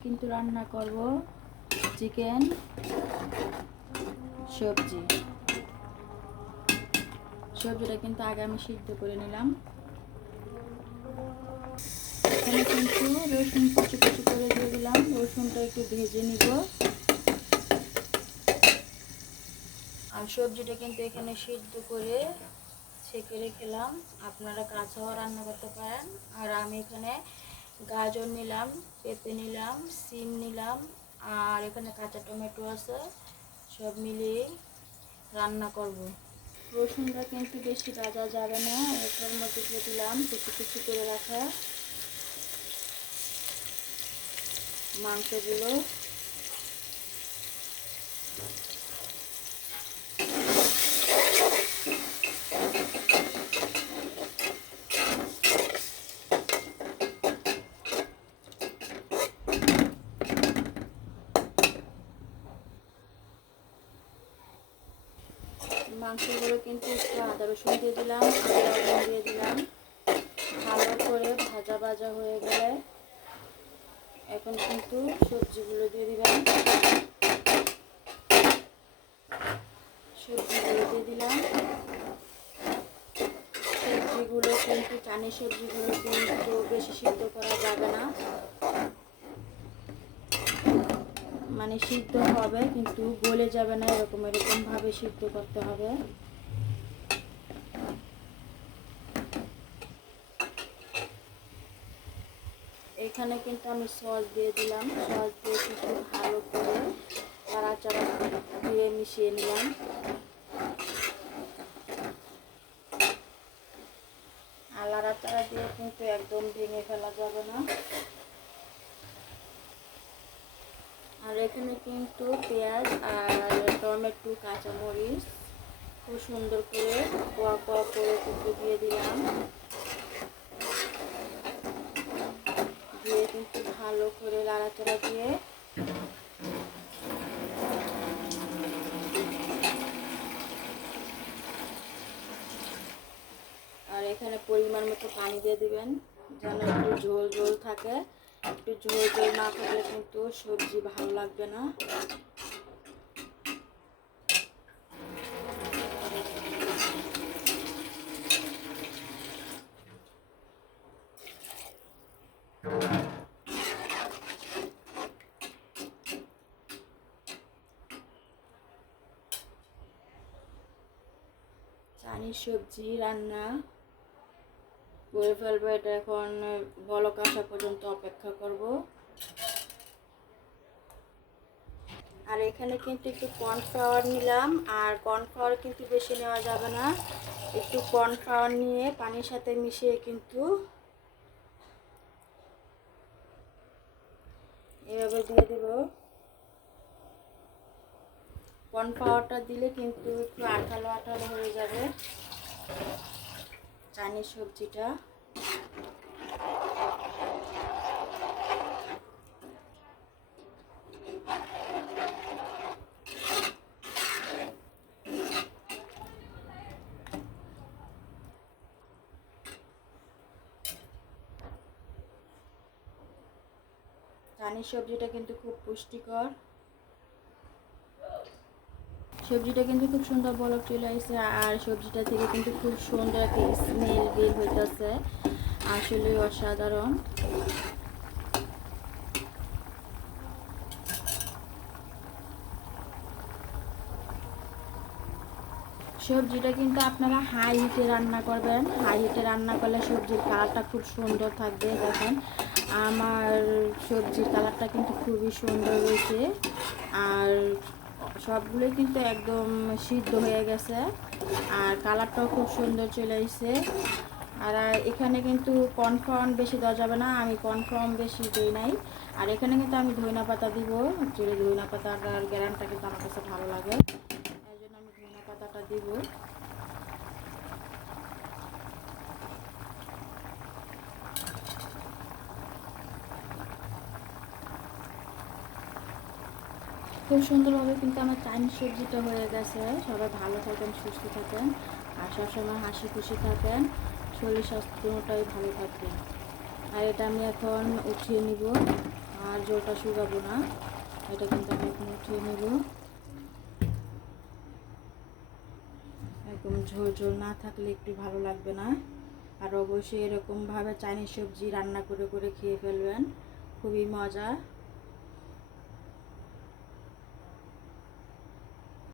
কিন্তু রান্না করব চিকেন, সবজি। সবজিটা কিন্তু আগে আমি সিদ্ধ করে নিলাম। এখানে কিন্তু রসুন কুচি কুচি করে দিয়ে দিলাম। রসুনটা একটু ভেজে নিব। আর সবজিটা কিন্তু এখানে সিদ্ধ করে ছেঁকে রেখেলাম। আপনারা কাঁচাও রান্না করতে পারেন। আর আমি এখানে গাজর নিলাম, পেঁপে নিলাম, সিম নিলাম, আর এখানে কাঁচা টমেটো আছে, সব মিলিয়ে রান্না করব। রসুনটা কিন্তু বেশি ভাজা যাবে না, এটার মধ্যে দিয়ে দিলাম কুচি কুচি করে রাখা মাংসগুলো। মাংসগুলো কিন্তু একটু আদা রসুন দিয়ে দিলাম, আদা দিয়ে দিলাম। ভালো করে ভাজা ভাজা হয়ে গেলে এখন কিন্তু সবজিগুলো দিয়ে দিলাম। সবজিগুলো দিয়ে দিলাম। সবজিগুলো কিন্তু চানি সবজিগুলো কিন্তু বেশি সিদ্ধ করা যাবে না। মানে সিদ্ধ হবে, কিন্তু গলে যাবে না, এরকম এরকম ভাবে সিদ্ধ করতে হবে। এখানে কিন্তু আমি সস দিয়ে দিলাম। সস দিয়ে কিন্তু ভালো করে চাড়া দিয়ে মিশিয়ে নিলাম। আর লাড়াচাড়া দিয়ে কিন্তু একদম ভেঙে ফেলা যাবে না। আর এখানে কিন্তু পেঁয়াজ আর টমেটো, কাঁচামরিচ খুব সুন্দর করে কোয়া কোয়া করে কিন্তু দিয়ে দিলাম। দিয়ে কিন্তু ভালো করে লাড়াচাড়া দিয়ে আর এখানে পরিমাণ মতো পানি দিয়ে দিবেন, যেন একটু ঝোল ঝোল থাকে। একটু ঝোল ঝোল না থাকলে কিন্তু সবজি ভালো লাগবে না। সবজি রান্না। করে ফেলব, এটা এখন বলক আসা পর্যন্ত অপেক্ষা করব। আর এখানে কিন্তু একটু কর্নফ্লাওয়ার নিলাম, আর কর্নফ্লাওয়ার কিন্তু বেশি নেওয়া যাবে না। একটু কর্নফ্লাওয়ার নিয়ে পানির সাথে মিশিয়ে কিন্তু এভাবে দিয়ে দেব। কর্নফ্লাওয়ারটা দিলে কিন্তু একটু আঠালো আঠালো হয়ে যাবে। চাইনিজ সবজিটা। চাইনিজ সবজিটা কিন্তু খুব পুষ্টিকর। সবজিটা কিন্তু খুব সুন্দর বলক চলে আসছে, আর সবজিটা থেকে কিন্তু খুব সুন্দর একটা স্মেল বের হইতেছে। আসলে অসাধারণ। সবজিটা কিন্তু আপনারা হাই হিটে রান্না করবেন। হাই হিটে রান্না করলে সবজির কালারটা খুব সুন্দর থাকবে, দেখেন। আমার সবজির কালারটা কিন্তু খুবই সুন্দর রয়েছে আর সবগুলোই কিন্তু একদম সিদ্ধ হয়ে গেছে। আর কালারটাও খুব সুন্দর চলে এসেছে। আর এখানে কিন্তু কনফার্ম বেশি দেওয়া যাবে না, আমি কনফার্ম বেশি দিই নাই। আর এখানে কিন্তু আমি ধইনা পাতা দিব অ্যাকচুয়ালি ধইনা আর গ্যারানটা কিন্তু আমার কাছে ভালো লাগে। তাই জন্য আমি ধইনা পাতাটা দিব। খুব সুন্দরভাবে কিন্তু আমার চাইনিজ সবজিটা হয়ে গেছে। সবাই ভালো থাকেন, সুস্থ থাকেন আর সবসময় হাসি খুশি থাকেন। শরীর স্বাস্থ্যটাই ভালো থাকবে আর এটা আমি এখন উঠিয়ে নিব। আর জলটা শুকাবো না। এটা কিন্তু আমি এখন উঠিয়ে নেব। একদম ঝোল ঝোল না থাকলে একটু ভালো লাগবে না। আর অবশ্যই এরকমভাবে চাইনিজ সবজি রান্না করে করে খেয়ে ফেলবেন। খুবই মজা।